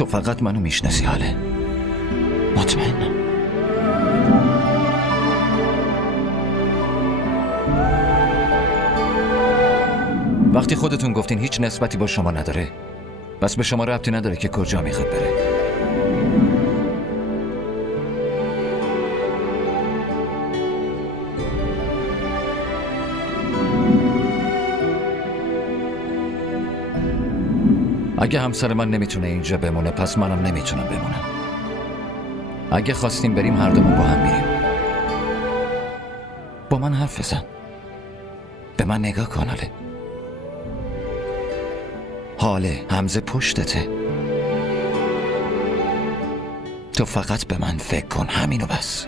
تو فقط منو میشناسی حاله. مطمئنم. وقتی خودتون گفتین هیچ نسبتی با شما نداره، بس به شما ربطی نداره که کجا میخواد بره. اگه همسر من نمیتونه اینجا بمونه، پس منم نمیتونم بمونم. اگه خواستیم بریم هر دومون با هم میریم. با من حرف بزن. به من نگاه کن حاله. حاله حمزه پشتته. تو فقط به من فکر کن، همینو بس.